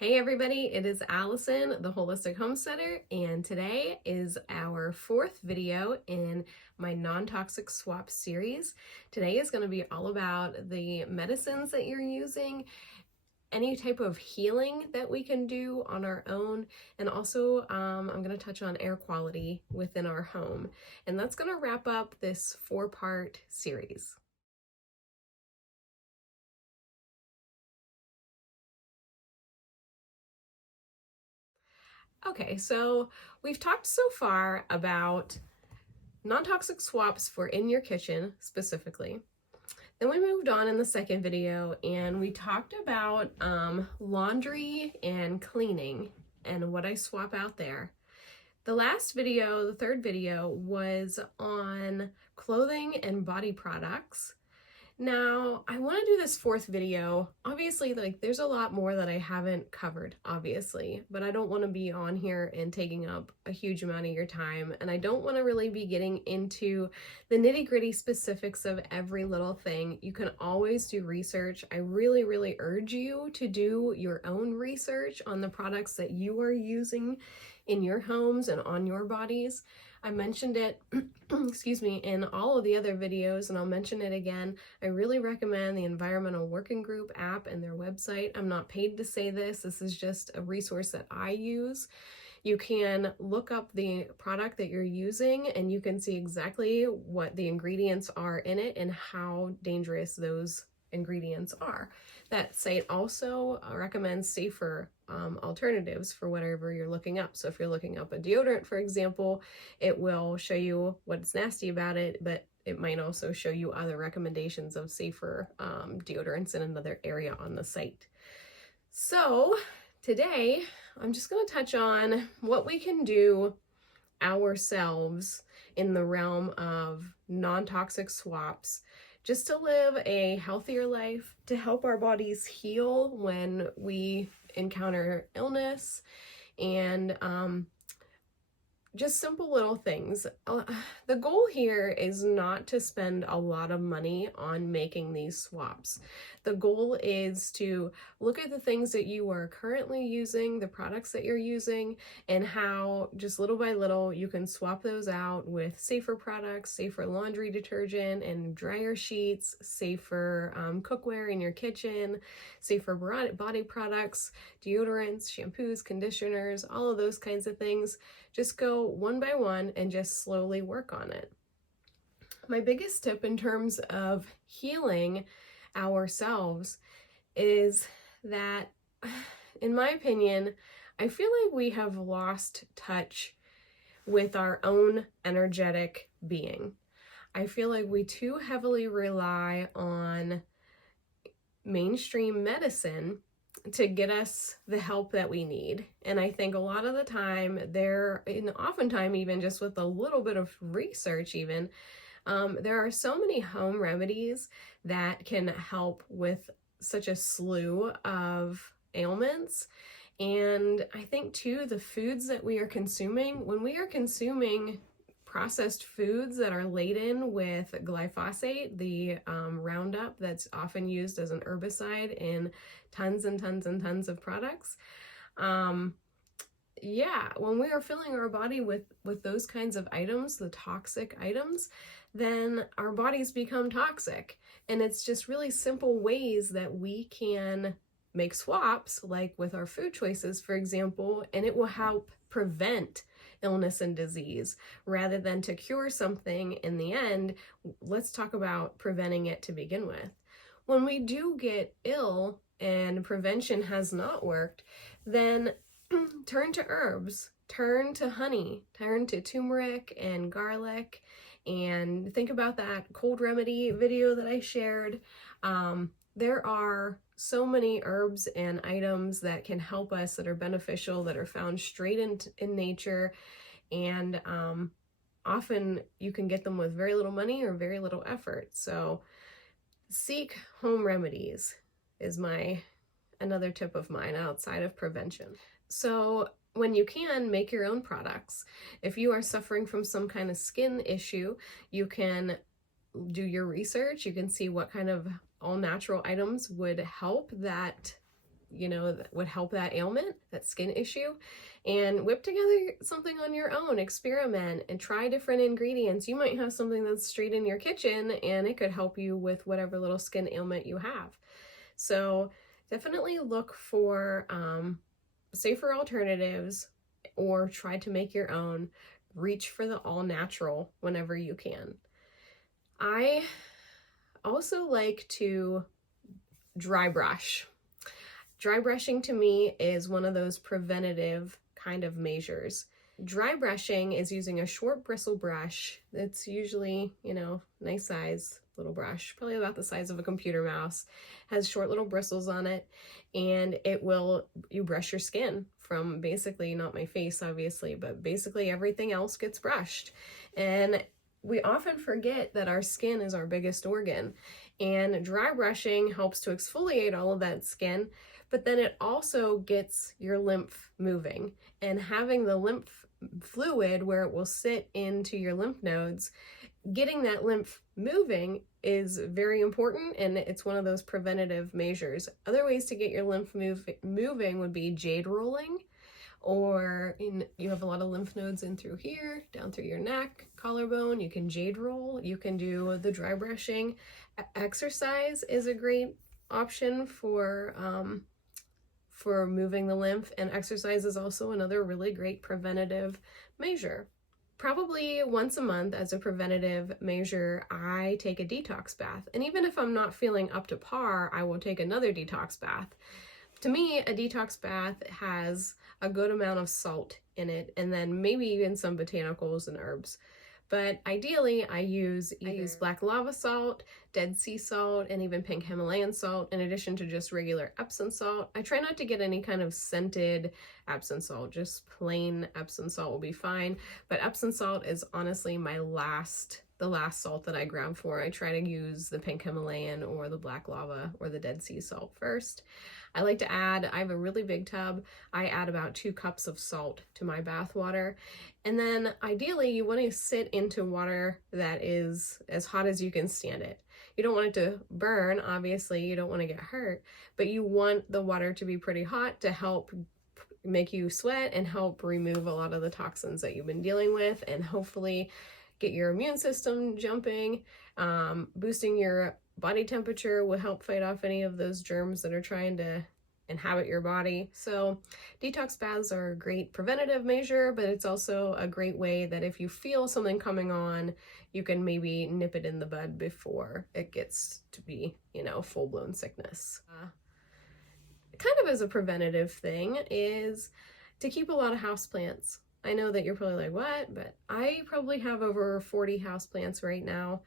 Hey everybody, it is Allison, the Holistic Homesteader, and today is our fourth video in my non-toxic swap series. Today is going to be all about the medicines that you're using, any type of healing that we can do on our own, and also I'm going to touch on air quality within our home. And that's going to wrap up this four-part series. Okay, so we've talked so far about non-toxic swaps for in your kitchen specifically. Then we moved on in the second video and we talked about laundry and cleaning and what I swap out there. The last video, the third video, was on clothing and body products. Now, I want to do this fourth video. Obviously, there's a lot more that I haven't covered, obviously, but I don't want to be on here and taking up a huge amount of your time, and I don't want to really be getting into the nitty-gritty specifics of every little thing. You can always do research. I really, really urge you to do your own research on the products that you are using in your homes and on your bodies. I mentioned it, excuse me, in all of the other videos, and I'll mention it again. I really recommend the Environmental Working Group app and their website. I'm not paid to say this. This is just a resource that I use. You can look up the product that you're using and you can see exactly what the ingredients are in it and how dangerous those ingredients are. That site also recommends safer alternatives for whatever you're looking up. So if you're looking up a deodorant, for example, it will show you what's nasty about it, but it might also show you other recommendations of safer deodorants in another area on the site. So today, I'm just going to touch on what we can do ourselves in the realm of non-toxic swaps, just to live a healthier life, to help our bodies heal when we encounter illness, and just simple little things. The goal here is not to spend a lot of money on making these swaps. The goal is to look at the things that you are currently using, the products that you're using, and how just little by little you can swap those out with safer products, safer laundry detergent and dryer sheets, safer cookware in your kitchen, safer body products, deodorants, shampoos, conditioners, all of those kinds of things. Just go one by one and just slowly work on it. My biggest tip in terms of healing ourselves is that, in my opinion, I feel like we have lost touch with our own energetic being. I feel like we too heavily rely on mainstream medicine to get us the help that we need. And I think a lot of the time and oftentimes even just with a little bit of research even, there are so many home remedies that can help with such a slew of ailments. And I think too, the foods that we are consuming, when we are consuming processed foods that are laden with glyphosate, the Roundup that's often used as an herbicide in tons and tons and tons of products. When we are filling our body with those kinds of items, the toxic items, then our bodies become toxic. And it's just really simple ways that we can make swaps, like with our food choices, for example, and it will help prevent illness and disease rather than to cure something in the end. Let's talk about preventing it to begin with. When we do get ill and prevention has not worked, then turn to herbs, turn to honey, turn to turmeric and garlic, and think about that cold remedy video that I shared. There are so many herbs and items that can help us, that are beneficial, that are found straight in nature, and often you can get them with very little money or very little effort. So seek home remedies is another tip of mine outside of prevention. So when you can, make your own products. If you are suffering from some kind of skin issue, you can do your research. You can see what kind of all natural items would help that that would help that ailment, that skin issue, and whip together something on your own. Experiment and try different ingredients. You might have something that's straight in your kitchen and it could help you with whatever little skin ailment you have. So definitely look for safer alternatives, or try to make your own. Reach for the all natural whenever you can. I also like to dry brush. Dry brushing to me is one of those preventative kind of measures. Dry brushing is using a short bristle brush that's usually, nice size little brush, probably about the size of a computer mouse, has short little bristles on it, and you brush your skin from basically, not my face obviously, but basically everything else gets brushed. And we often forget that our skin is our biggest organ, and dry brushing helps to exfoliate all of that skin, but then it also gets your lymph moving, and having the lymph fluid where it will sit into your lymph nodes, getting that lymph moving is very important, and it's one of those preventative measures. Other ways to get your lymph moving would be jade rolling, or you have a lot of lymph nodes in through here, down through your neck, collarbone. You can jade roll. You can do the dry brushing. Exercise is a great option for moving the lymph, and exercise is also another really great preventative measure. Probably once a month as a preventative measure, I take a detox bath. And even if I'm not feeling up to par, I will take another detox bath. To me, a detox bath has a good amount of salt in it, and then maybe even some botanicals and herbs. But ideally, I use black lava salt, Dead Sea salt, and even pink Himalayan salt, in addition to just regular Epsom salt. I try not to get any kind of scented Epsom salt, just plain Epsom salt will be fine. But Epsom salt is honestly the last salt that I grab for. I try to use the pink Himalayan or the black lava or the Dead Sea salt first. I like to I have a really big tub. I add about 2 cups of salt to my bath water. And then ideally you want to sit into water that is as hot as you can stand it. You don't want it to burn, obviously, you don't want to get hurt, but you want the water to be pretty hot to help make you sweat and help remove a lot of the toxins that you've been dealing with, and hopefully get your immune system jumping. Boosting your body temperature will help fight off any of those germs that are trying to inhabit your body. So detox baths are a great preventative measure, but it's also a great way that if you feel something coming on, you can maybe nip it in the bud before it gets to be, full-blown sickness. Kind of as a preventative thing is to keep a lot of houseplants. I know that you're probably like, what? But I probably have over 40 houseplants right now.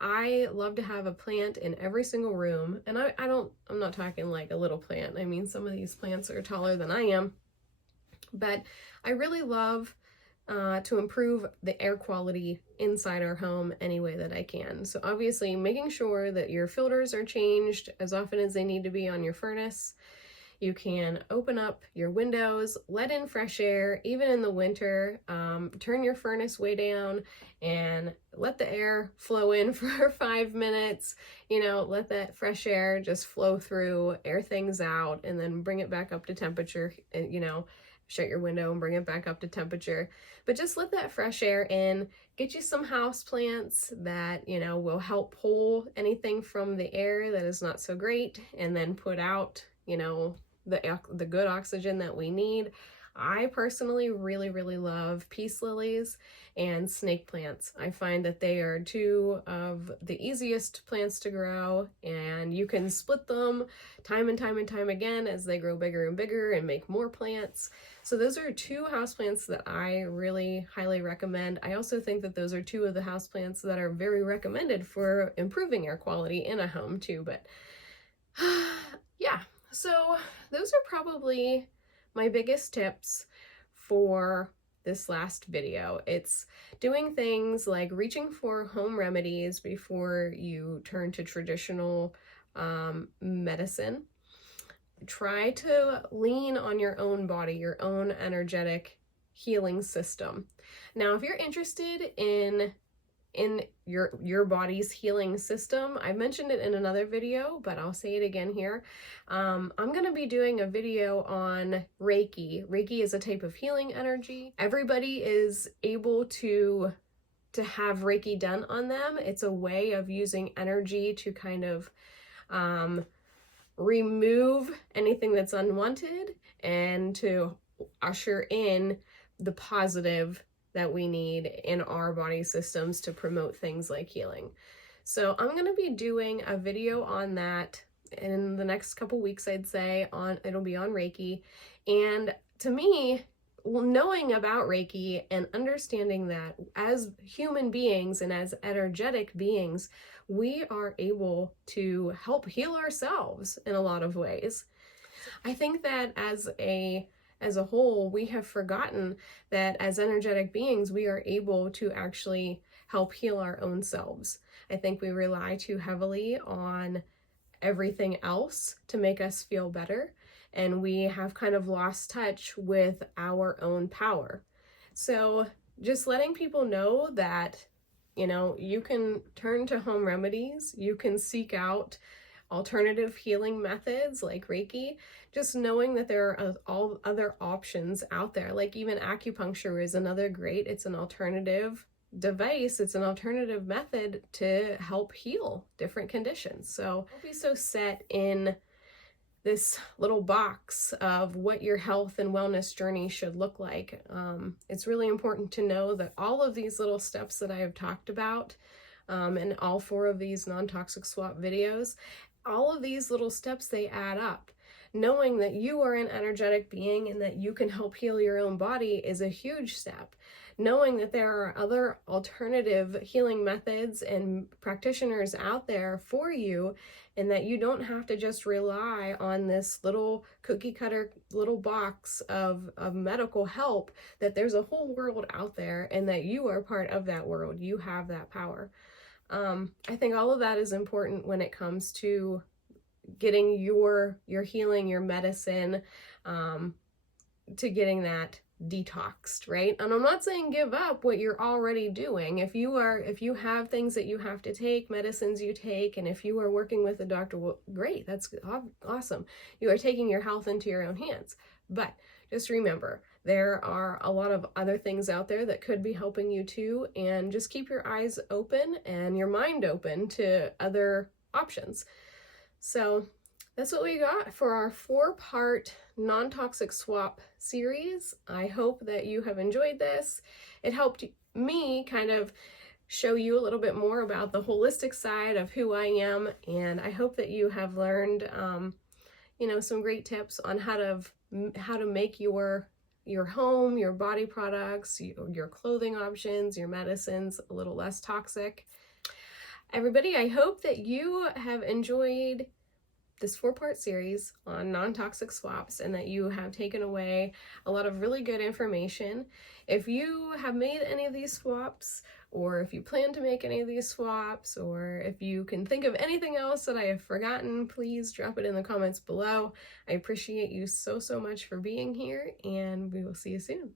I love to have a plant in every single room, and I'm not talking like a little plant. I mean, some of these plants are taller than I am, but I really love to improve the air quality inside our home any way that I can. So obviously making sure that your filters are changed as often as they need to be on your furnace. You can open up your windows, let in fresh air, even in the winter. Turn your furnace way down and let the air flow in for 5 minutes. Let that fresh air just flow through, air things out, and then bring it back up to temperature. And, shut your window and bring it back up to temperature. But just let that fresh air in. Get you some house plants that, will help pull anything from the air that is not so great, and then put out, the good oxygen that we need. I personally really, really love peace lilies and snake plants. I find that they are 2 of the easiest plants to grow, and you can split them time and time and time again as they grow bigger and bigger and make more plants. So those are 2 houseplants that I really highly recommend. I also think that those are 2 of the houseplants that are very recommended for improving air quality in a home too. But yeah. So those are probably my biggest tips for this last video. It's doing things like reaching for home remedies before you turn to traditional medicine. Try to lean on your own body, your own energetic healing system. Now, if you're interested in in your body's healing system. I mentioned it in another video, but I'll say it again here. I'm going to be doing a video on Reiki. Reiki is a type of healing energy. Everybody is able to have Reiki done on them. It's a way of using energy to kind of remove anything that's unwanted and to usher in the positive that we need in our body systems to promote things like healing. So I'm going to be doing a video on that in the next couple weeks, I'd say. It'll be on Reiki. And to me, knowing about Reiki and understanding that as human beings and as energetic beings, we are able to help heal ourselves in a lot of ways. I think that as a whole, we have forgotten that as energetic beings, we are able to actually help heal our own selves. I think we rely too heavily on everything else to make us feel better, and we have kind of lost touch with our own power. So just letting people know that, you can turn to home remedies, you can seek out alternative healing methods like Reiki, just knowing that there are all other options out there. Like even acupuncture is another great, it's an alternative device, it's an alternative method to help heal different conditions. So don't be so set in this little box of what your health and wellness journey should look like. It's really important to know that all of these little steps that I have talked about, and all 4 of these non-toxic swap videos, all of these little steps, they add up. Knowing that you are an energetic being and that you can help heal your own body is a huge step. Knowing that there are other alternative healing methods and practitioners out there for you, and that you don't have to just rely on this little cookie cutter little box of medical help, that there's a whole world out there and that you are part of that world. You have that power. I think all of that is important when it comes to getting your healing, your medicine, to getting that detoxed, right? And I'm not saying give up what you're already doing. If you have things that you have to take, medicines you take, and if you are working with a doctor, well, great, that's awesome. You are taking your health into your own hands. But just remember, there are a lot of other things out there that could be helping you too, and just keep your eyes open and your mind open to other options. So that's what we got for our 4-part non-toxic swap series. I hope that you have enjoyed this. It helped me kind of show you a little bit more about the holistic side of who I am, and I hope that you have learned some great tips on how to make your home, your body products, your clothing options, your medicines a little less toxic. Everybody, I hope that you have enjoyed this 4-part series on non-toxic swaps and that you have taken away a lot of really good information. If you have made any of these swaps, or if you plan to make any of these swaps, or if you can think of anything else that I have forgotten, please drop it in the comments below. I appreciate you so much for being here, and we will see you soon.